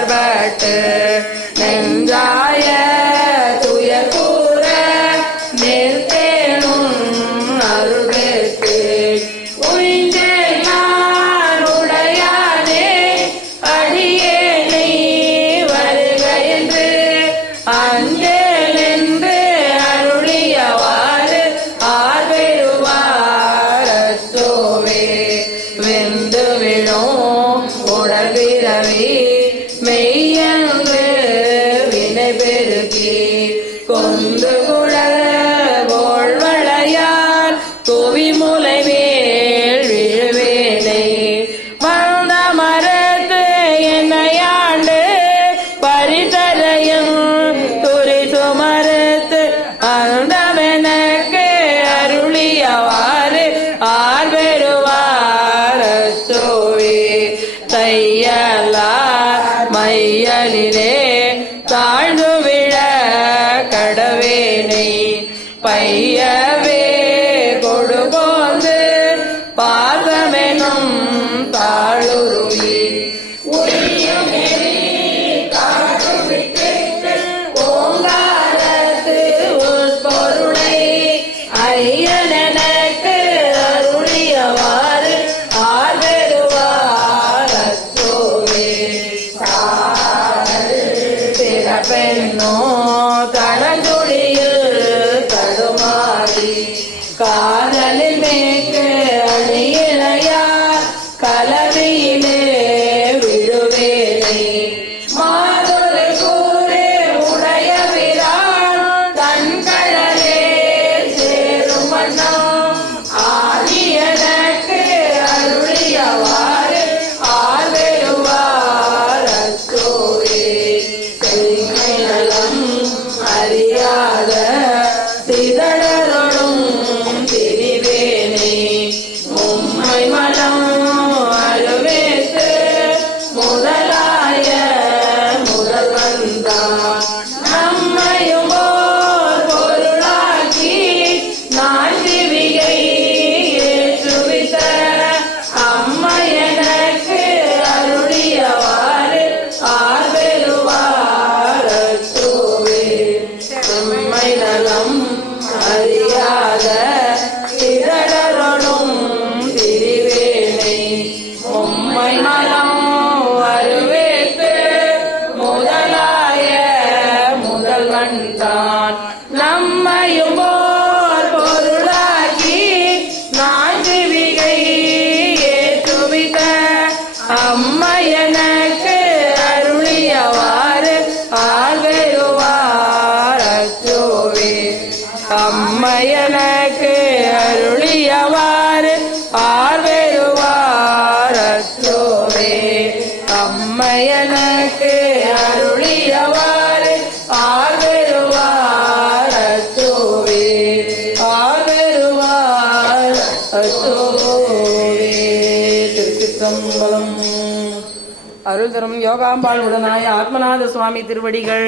இடர்பட்டு நெஞ்சாய துயர் கூற நிற்பேனும் அருள்வேற்கு உயின்றே நான் உடையானே அடியேனை வருக என்று அஞ்சேல் என்று அருளியவாறு ஆர்வெருவார் அச்சோவே வெந்து விழும் உடற்பிறவி மெய்யன்று வினை பெருகி கொந்து குழல் கோள்வளையார் குவிமுலை மேல் விழுவேனை வந்த மரத்து என்னையாண்டு பரிசரையும் துரிசு மறுத்து அந்தவனுக்கு அருளியவாறு ஆர்வெருவார் அச்சோவே தையலார் மையலிலே தாழ்ந்து விழ கடவேனை பையவே கொடுபோந்து பாசமெனும் தாளுருவி ஓங்காரத்து உட்பொருளை ஐயனெனக்கு அருளியவாறு ஆர்வெருவார் அச்சோவே பிறப்பென்னோ தடஞ்சுழியில் தடுமாறி காதலில் மேற்கு அணியினையார் கலவியிலே விழுவேனை மாதொரு கூறு உடைய விரான் தன்கடலே சேரும் வண்ணம் ஆதியனக்கு அருளியவாறு ஆர்வெருவார் அச்சோவே செய்மை நலம் அறியாத சிதறரும் திரிவேனே மும்மை மனம் அழுவேத்து முதலாய முதல்வந்தான் நம்மையும் ஓர் பொருளாக்கி நான் சிவிகை ஏற்றுவித்த அம்மையனக்கு அருளியவாறு ஆர்வெருவார் அச்சோவே செம்மை நலம் அறியாத சிதறரும் திரிவேனை மும்மை மலம் அருவேத்து முதலாய முதல்வன்தான் நம்மையும் ஓர் பொருளாக்கி நான் சிவிகை ஏற்றுவித்த அம்மையனக்கு அருளியவாறு ஆர்வெருவார் அச்சோவே அம்மையனக்கு அருளியவாறு ஆர்வெருவார் அச்சோவே அம்மையனக்கு அருளியவாறு ஆர்வெருவார் அச்சோவே ஆர்வெருவார் அச்சோவே. திருச்சிற்றம்பலம். அருள் தரும் யோகாம்பாள் உடனாய ஆத்மநாத சுவாமி திருவடிகள்.